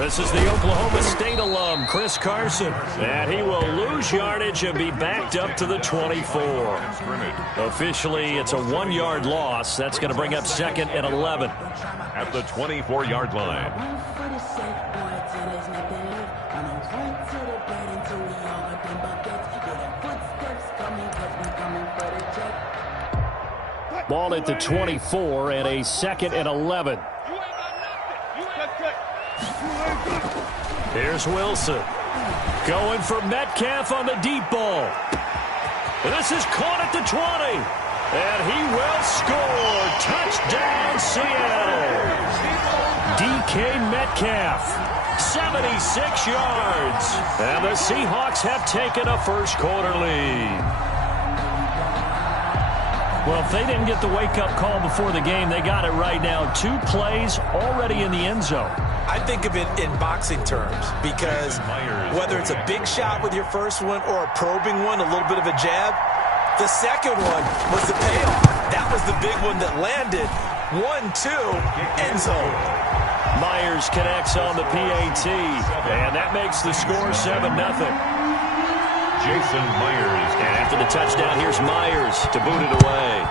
This is the Oklahoma State alum, Chris Carson. And he will lose yardage and be backed up to the 24. Officially, it's a 1-yard loss. That's going to bring up 2nd and 11. At the 24-yard line. Ball at the 24 and a 2nd and 11. Here's Wilson. Going for Metcalf on the deep ball. This is caught at the 20. And he will score. Touchdown, Seattle. DK Metcalf, 76 yards. And the Seahawks have taken a first-quarter lead. Well, if they didn't get the wake-up call before the game, they got it right now. 2 plays already in the end zone. I think of it in boxing terms because whether it's a big shot with your first one or a probing one, a little bit of a jab, the second one was the payoff. That was the big one that landed. 1-2, end zone. Myers connects on the PAT, and that makes the score 7-0. Jason Myers. And after the touchdown, here's Myers to boot it away.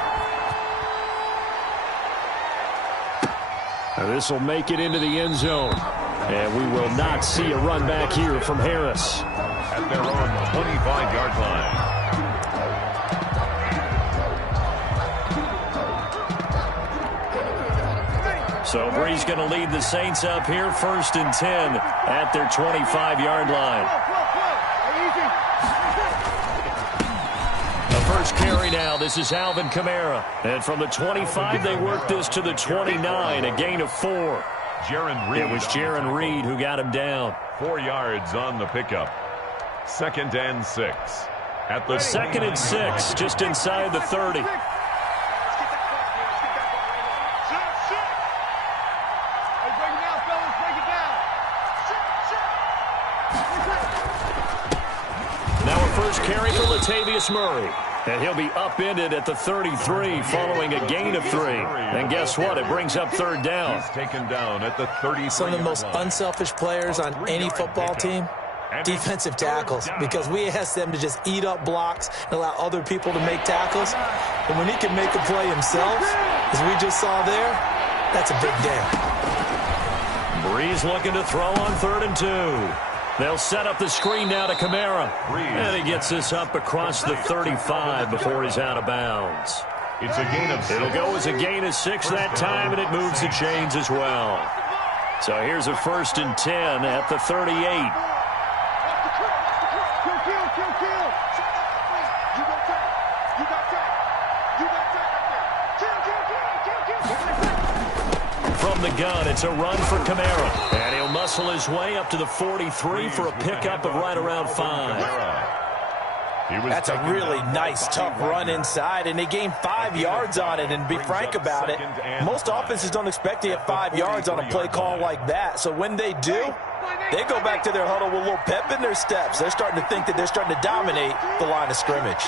Now this will make it into the end zone. And we will not see a run back here from Harris. At their own 25-yard line. So Bree's going to lead the Saints up here, 1st and 10 at their 25-yard line. The first carry now. This is Alvin Kamara. And from the 25, they work this to the 29, a gain of 4. It was Jaron Reed who got him down. 4 yards on the pickup. 2nd and 6. At the 2nd and 6, just inside the 30. Now a first carry for Latavius Murray. And he'll be upended at the 33 following a gain of 3. And guess what? It brings up 3rd down. He's taken down at the 33. Some of the most unselfish players on any football team, defensive tackles, because we ask them to just eat up blocks and allow other people to make tackles. But when he can make a play himself, as we just saw there, that's a big day. Breeze looking to throw on 3rd and 2. They'll set up the screen now to Kamara. And he gets this up across the 35 before he's out of bounds. It's a gain of 6. It'll go as a gain of 6 that time, and it moves the chains as well. So here's a 1st and 10 at the 38. From the gun, it's a run for Kamara. And he'll muscle his way up to the 43 for a pickup of right around 5. That's a really nice, tough run inside, and they gained 5 yards on it. And to be frank about it, most offenses don't expect to get 5 yards on a play call like that. So when they do, they go back to their huddle with a little pep in their steps. They're starting to think that they're starting to dominate the line of scrimmage.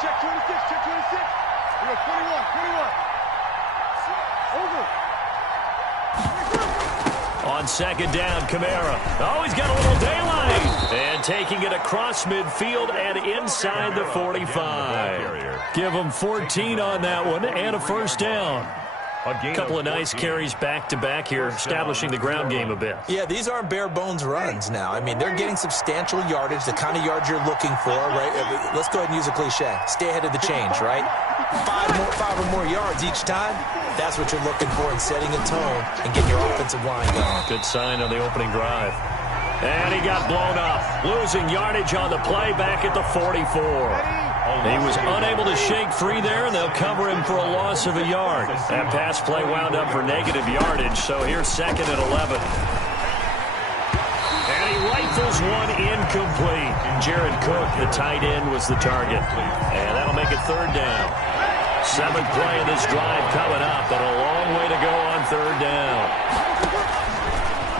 Check 26, check 26. We got 21. Over. On 2nd down, Kamara. Oh, he's got a little daylight. And taking it across midfield and inside the 45. Give him 14 on that one and a 1st down. A couple of nice carries back-to-back here, establishing the ground game a bit. Yeah, these aren't bare-bones runs now. I mean, they're getting substantial yardage, the kind of yards you're looking for, right? Let's go ahead and use a cliche. Stay ahead of the change, right? 5 or more yards each time. That's what you're looking for in setting a tone and getting your offensive line going. Good sign on the opening drive. And he got blown up, losing yardage on the play back at the 44. He was unable to shake free there, and they'll cover him for a loss of a yard. That pass play wound up for negative yardage, so here's 2nd and 11. And he rifles one incomplete. Jared Cook, the tight end, was the target. And that'll make it 3rd down. 7th play of this drive coming up, and a long way to go on 3rd down.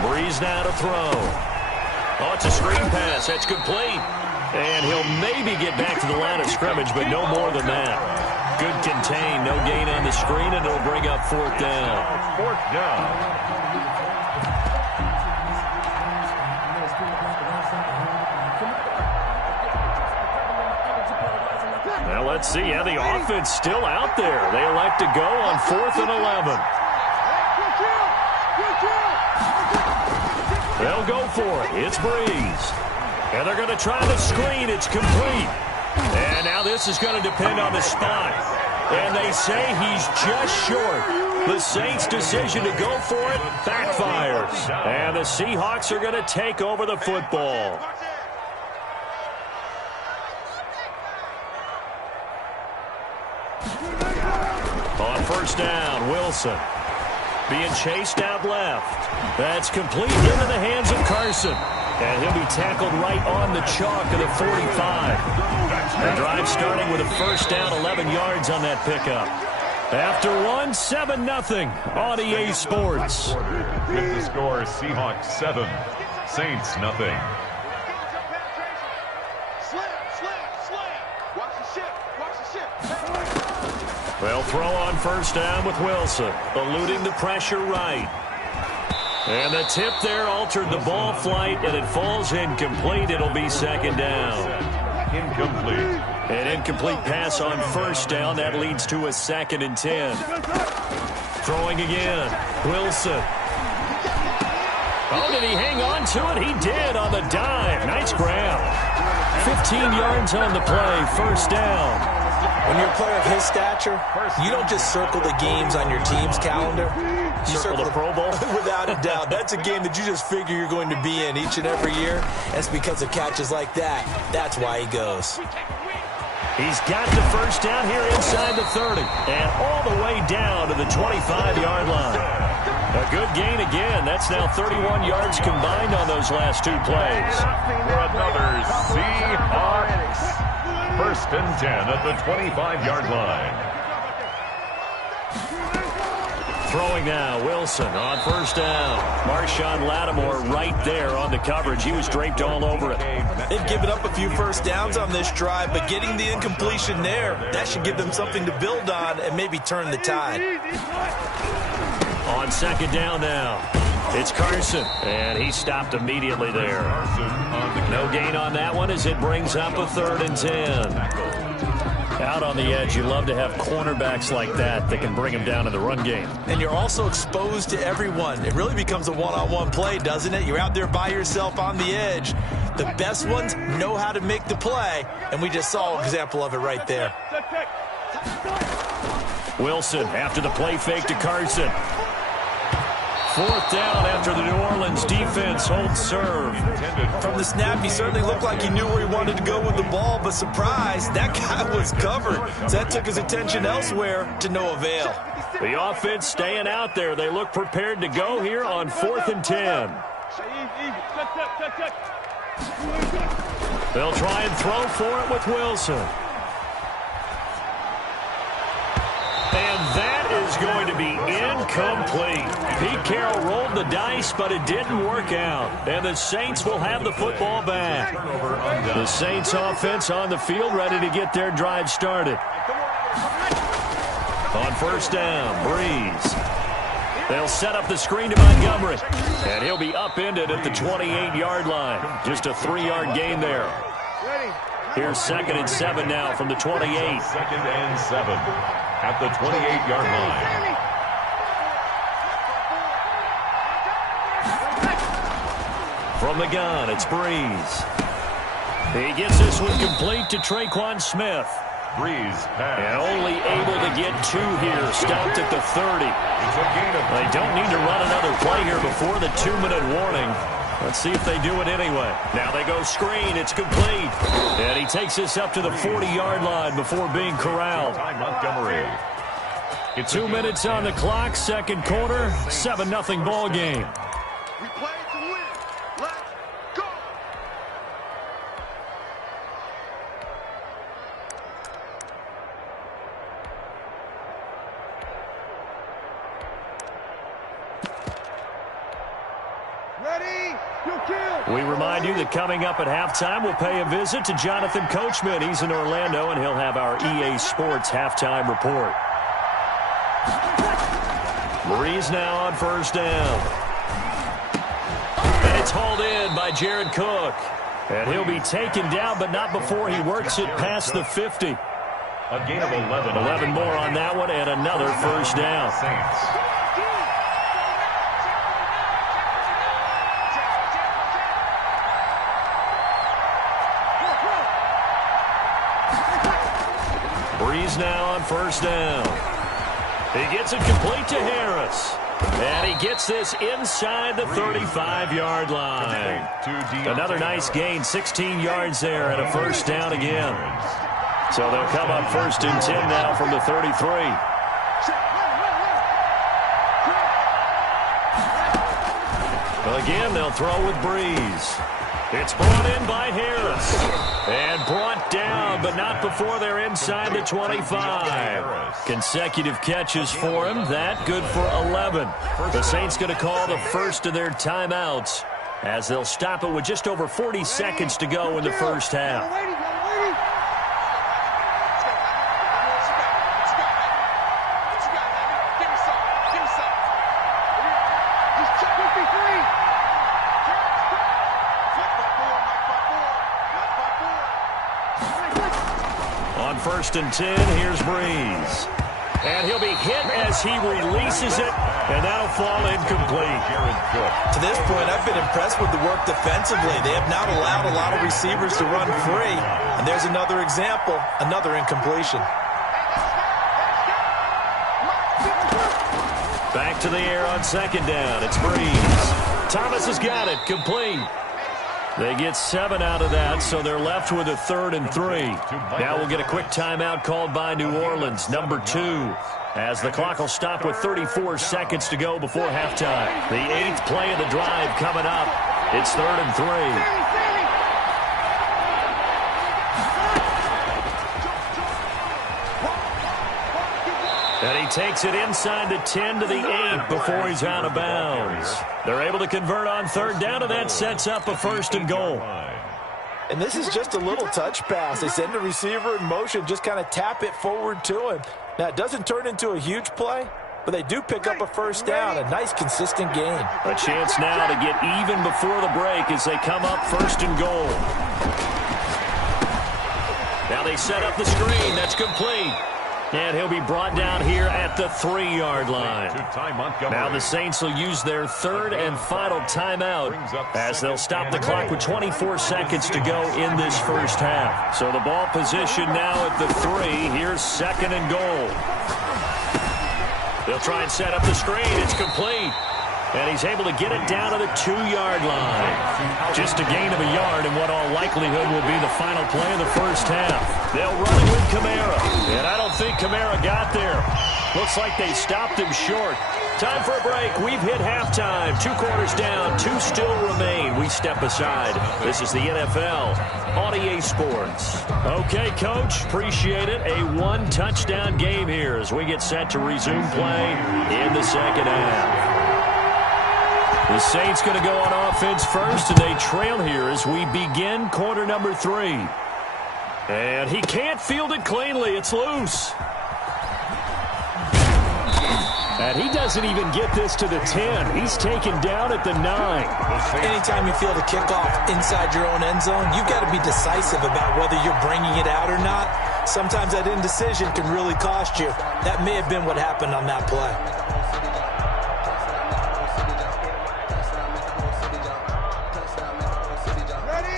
Breeze now to throw. Oh, it's a screen pass. That's complete. And he'll maybe get back to the line of scrimmage, but no more than that. Good contain, no gain on the screen, and it'll bring up 4th down. 4th down. Well, let's see how the offense still out there. They elect to go on 4th and 11. They'll go for it. It's Breeze. And they're going to try the screen. It's complete. And now this is going to depend on the spot. And they say he's just short. The Saints' decision to go for it backfires. And the Seahawks are going to take over the football. On 1st down, Wilson being chased out left. That's complete into the hands of Carson. And he'll be tackled right on the chalk of the 45. The drive starting with a 1st down, 11 yards on that pickup. After 7-0 on EA Sports. With the score, Seahawks 7, Saints nothing. They'll throw on 1st down with Wilson, eluding the pressure right. And the tip there altered the ball flight, and it falls incomplete. It'll be 2nd down. Incomplete. An incomplete pass on 1st down. That leads to a 2nd and 10. Throwing again. Wilson. Oh, did he hang on to it? He did on the dive. Nice grab. 15 yards on the play. 1st down. When you're a player of his stature, you don't just circle the games on your team's calendar. You circle the Pro Bowl? Without a doubt. That's a game that you just figure you're going to be in each and every year. That's because of catches like that. That's why he goes. He's got the 1st down here inside the 30. And all the way down to the 25-yard line. A good gain again. That's now 31 yards combined on those last 2 plays. For another Seahawks. 1st and 10 at the 25-yard line. Throwing now, Wilson on 1st down. Marshawn Lattimore right there on the coverage. He was draped all over it. They've given up a few 1st downs on this drive, but getting the incompletion there, that should give them something to build on and maybe turn the tide. On 2nd down now, it's Carson, and he stopped immediately there. No gain on that one as it brings up a 3rd and 10. Out on the edge, you love to have cornerbacks like that can bring them down in the run game. And you're also exposed to everyone. It really becomes a one-on-one play, doesn't it? You're out there by yourself on the edge. The best ones know how to make the play, and we just saw an example of it right there. Wilson after the play fake to Carson. 4th down after the New Orleans defense holds serve. From the snap, he certainly looked like he knew where he wanted to go with the ball, but surprise, that guy was covered. So that took his attention elsewhere to no avail. The offense staying out there. They look prepared to go here on 4th and 10. They'll try and throw for it with Wilson. And that is going to be incomplete. Pete Carroll rolled the dice, but it didn't work out. And the Saints will have the football back. The Saints offense on the field, ready to get their drive started. On 1st down, Breeze. They'll set up the screen to Montgomery. And he'll be upended at the 28-yard line. Just a 3-yard gain there. Here's 2nd and 7 now from the 28. 2nd and 7 at the 28-yard line. From the gun, it's Breeze. He gets this one complete to Traquan Smith. Breeze pass. And only able to get 2 here. Stopped at the 30. They don't need to run another play here before the 2-minute warning. Let's see if they do it anyway. Now they go screen. It's complete. And he takes this up to the 40-yard line before being corralled. Montgomery. 2 minutes on the clock. 2nd quarter. 7-0 ball game. We play to win. Let's go. Ready? You kill. We remind you that coming up at halftime, we'll pay a visit to Jonathan Coachman. He's in Orlando, and he'll have our EA Sports halftime report. Breeze now on 1st down. And it's hauled in by Jared Cook. And he'll be taken down, but not before he works it past the 50. A gain of 11. 11 more on that one and another first down. Saints. Breeze now on first down. He gets it complete to Harris. And he gets this inside the 35-yard line. Another nice gain, 16 yards there and a first down again. So they'll come up 1st and 10 now from the 33. Well, again, they'll throw with Breeze. It's brought in by Harris. And brought down, but not before they're inside the 25. Consecutive catches for him. That good for 11. The Saints going to call the first of their timeouts as they'll stop it with just over 40 seconds to go in the first half. On 1st and 10, here's Breeze. And he'll be hit as he releases it, and that'll fall incomplete. To this point, I've been impressed with the work defensively. They have not allowed a lot of receivers to run free. And there's another example, another incompletion. Back to the air on 2nd down. It's Breeze. Thomas has got it, complete. They get 7 out of that, so they're left with a 3rd and 3. Now we'll get a quick timeout called by New Orleans, number 2, as the clock will stop with 34 seconds to go before halftime. The 8th play of the drive coming up. It's 3rd and 3. And he takes it inside the 10 to the 8 before he's out of bounds. They're able to convert on 3rd down, and that sets up a 1st and goal. And this is just a little touch pass. They send the receiver in motion, just kind of tap it forward to him. Now, it doesn't turn into a huge play, but they do pick up a first down, a nice, consistent gain. A chance now to get even before the break as they come up 1st and goal. Now they set up the screen. That's complete. And he'll be brought down here at the 3-yard line. Now the Saints will use their 3rd and final timeout as they'll stop the clock with 24 seconds to go in this first half. So the ball position now at the 3. Here's 2nd and goal. They'll try and set up the screen. It's complete. And he's able to get it down to the 2-yard line. Just a gain of a yard in what all likelihood will be the final play of the first half. They'll run it with Kamara. And I don't think Kamara got there. Looks like they stopped him short. Time for a break. We've hit halftime. 2 quarters down. 2 still remain. We step aside. This is the NFL on EA Sports. Okay, Coach. Appreciate it. A 1-touchdown game here as we get set to resume play in the second half. The Saints going to go on offense first, and they trail here as we begin quarter number 3. And he can't field it cleanly. It's loose. And he doesn't even get this to the 10. He's taken down at the 9. Anytime you field a kickoff inside your own end zone, you've got to be decisive about whether you're bringing it out or not. Sometimes that indecision can really cost you. That may have been what happened on that play.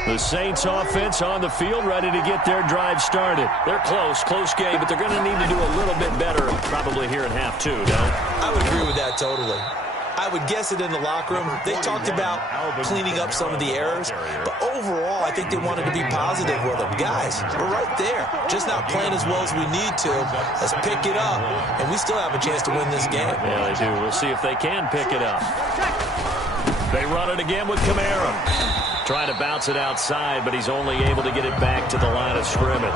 The Saints offense on the field, ready to get their drive started. They're close game, but they're going to need to do a little bit better probably here in half 2, no? I would agree with that totally. I would guess it in the locker room. They talked about cleaning up some of the errors, but overall, I think they wanted to be positive with them. Guys, we're right there. Just not playing as well as we need to. Let's pick it up, and we still have a chance to win this game. Yeah, they do. We'll see if they can pick it up. They run it again with Kamara. Trying to bounce it outside, but he's only able to get it back to the line of scrimmage.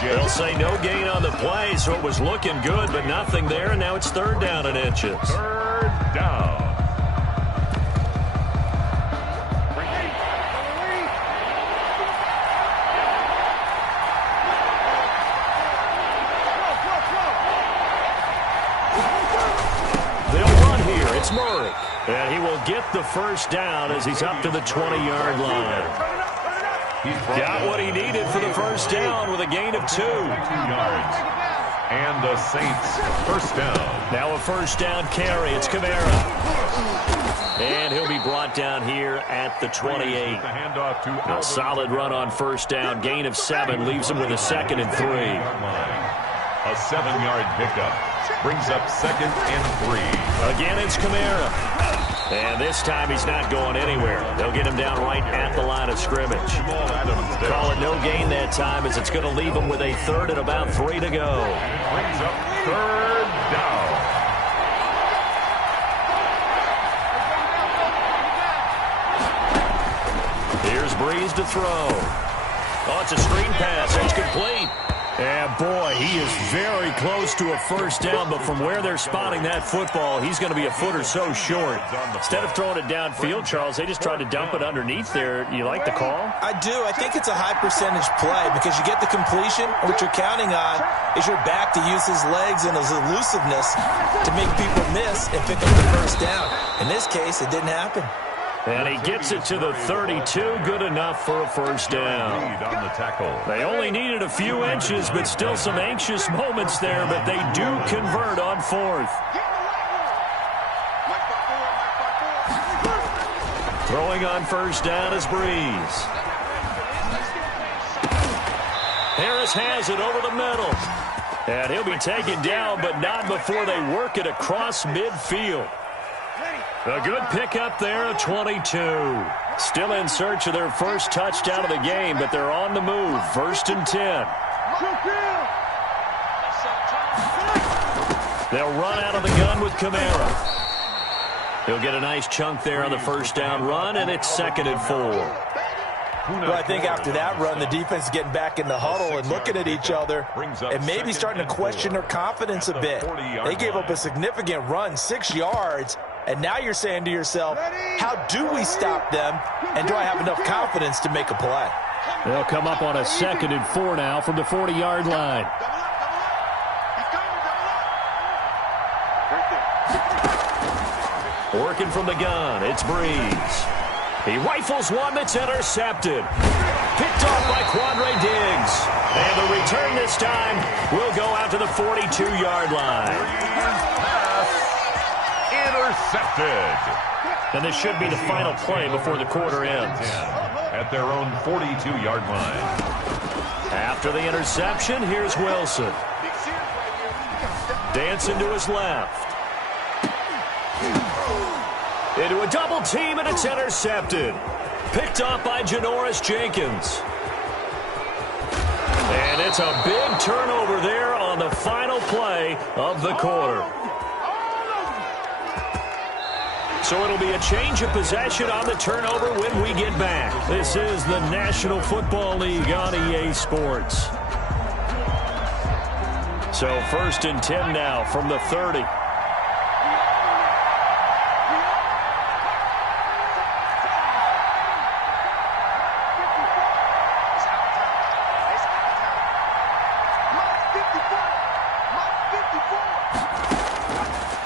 They'll say no gain on the play, so it was looking good, but nothing there, and now it's 3rd down and inches. 3rd down. They'll run here. It's Murray. And he will get the first down as he's up to the 20-yard line. Got what he needed for the first down with a gain of 2. 2 yards. And the Saints first down. Now a first down carry. It's Kamara. And he'll be brought down here at the 28. A solid run on first down. Gain of 7 leaves him with a 2nd and 3. A 7-yard pickup brings up 2nd and 3. Again, it's Kamara. And this time he's not going anywhere. They'll get him down right at the line of scrimmage. Call it no gain that time as it's going to leave him with a 3rd and about 3 to go. Brings up 3rd down. Here's Breeze to throw. Oh, it's a screen pass. It's complete. And, boy, he is very close to a first down, but from where they're spotting that football, he's going to be a foot or so short. Instead of throwing it downfield, Charles, they just tried to dump it underneath there. You like the call? I do. I think it's a high-percentage play because you get the completion. What you're counting on is your back to use his legs and his elusiveness to make people miss and pick up the first down. In this case, it didn't happen. And he gets it to the 32, good enough for a first down. On the tackle. They only needed a few inches, but still some anxious moments there, but they do convert on 4th. Throwing on first down is Breeze. Harris has it over the middle. And he'll be taken down, but not before they work it across midfield. A good pickup there at 22. Still in search of their first touchdown of the game, but they're on the move. 1st and 10. They'll run out of the gun with Kamara. He'll get a nice chunk there on the first down run, and it's 2nd and 4. Well, I think after that run, the defense is getting back in the huddle and looking at each other and maybe starting to question their confidence a bit. They gave up a significant run, 6 yards, and now you're saying to yourself, how do we stop them, and do I have enough confidence to make a play? They'll come up on a 2nd and 4 now from the 40-yard line. Working from the gun, it's Breeze. He rifles one that's intercepted. Picked off by Quandre Diggs. And the return this time will go out to the 42-yard line. Intercepted. And this should be the final play before the quarter ends. At their own 42-yard line. After the interception, here's Wilson. Dancing to his left. Into a double team, and it's intercepted. Picked off by Janoris Jenkins. And it's a big turnover there on the final play of the quarter. So it'll be a change of possession on the turnover when we get back. This is the National Football League on EA Sports. So 1st and 10 now from the 30.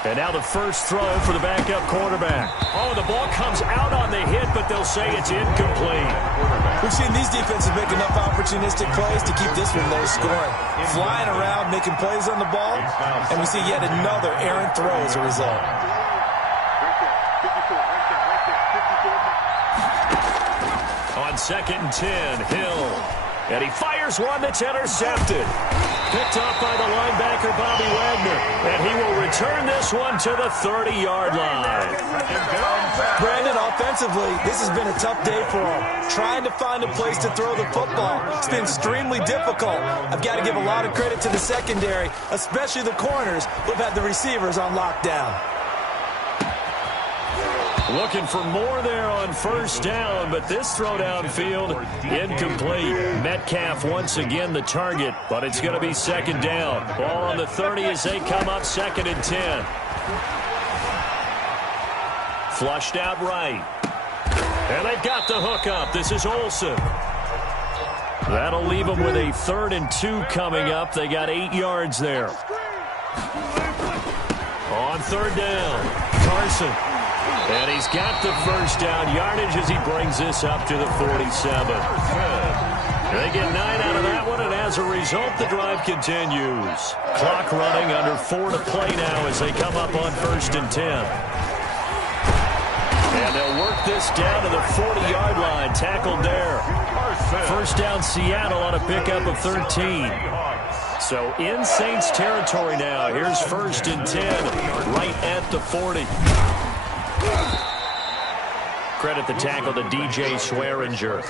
And now the first throw for the backup quarterback. Oh, the ball comes out on the hit, but they'll say it's incomplete. We've seen these defenses make enough opportunistic plays to keep this one low scoring. Flying around, making plays on the ball, and we see yet another errant throw as a result. On 2nd and 10, Hill. And he fires one that's intercepted. Picked off by the linebacker, Bobby Wagner. And he will return this one to the 30-yard line. Brandon, offensively, this has been a tough day for him. Trying to find a place to throw the football. It's been extremely difficult. I've got to give a lot of credit to the secondary, especially the corners who have had the receivers on lockdown. Looking for more there on first down, but this throw downfield incomplete. Metcalf once again the target, but it's going to be 2nd down. Ball on the 30 as they come up 2nd and 10. Flushed out right. And they've got the hook up. This is Olsen. That'll leave them with a 3rd and 2 coming up. They got 8 yards there. On 3rd down, Carson. And he's got the first down yardage as he brings this up to the 47. They get 9 out of that one, and as a result, the drive continues. Clock running, under 4 to play now as they come up on 1st and 10. And they'll work this down to the 40-yard line. Tackled there. First down, Seattle on a pickup of 13. So in Saints territory now. Here's 1st and 10, right at the 40. Credit the tackle to DJ Swearinger.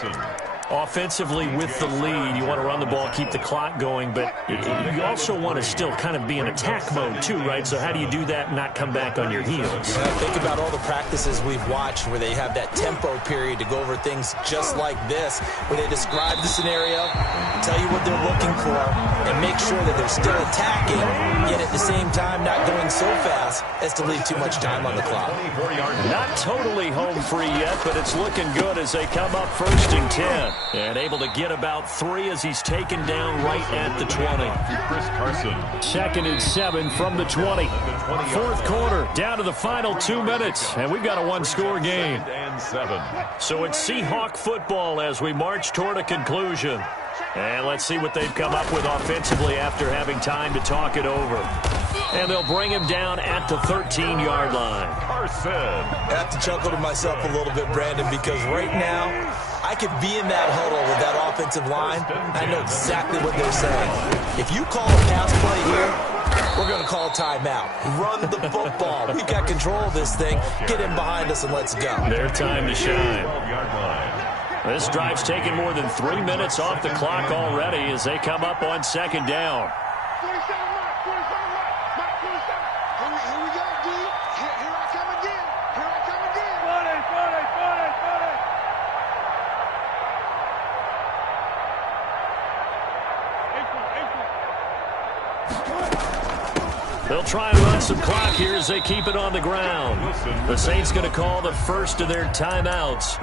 Offensively with the lead, you want to run the ball, keep the clock going, but you also want to still kind of be in attack mode too, right? So how do you do that and not come back on your heels? Think about all the practices we've watched where they have that tempo period to go over things just like this, where they describe the scenario, tell you what they're looking for, and make sure that they're still attacking, yet at the same time not going so fast as to leave too much time on the clock. Not totally home free yet, but it's looking good as they come up 1st and 10. And able to get about 3 as he's taken down right at the 20. Chris Carson. 2nd and 7 from the 20. 4th quarter, down to the final 2 minutes. And we've got a one-score game. So it's Seahawk football as we march toward a conclusion. And let's see what they've come up with offensively after having time to talk it over. And they'll bring him down at the 13-yard line. Carson. I have to chuckle to myself a little bit, Brandon, because right now I could be in that huddle with that offensive line. I know exactly what they're saying. If you call a pass play here, we're going to call a timeout. Run the football. We've got control of this thing. Get in behind us and let's go. Their time to shine. This drive's taken more than 3 minutes off the clock already as they come up on 2nd down. 47, Mike, 47, Mike, 47. Here we go, D. Here I come again. Here I come again. 40. They'll try and run some clock here as they keep it on the ground. The Saints going to call the first of their timeouts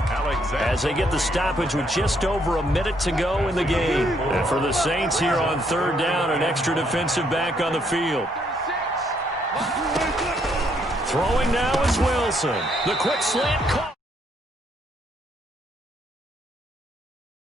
as they get the stoppage with just over a minute to go in the game. And for the Saints here on 3rd down, an extra defensive back on the field. Throwing now is Wilson. The quick slant caught.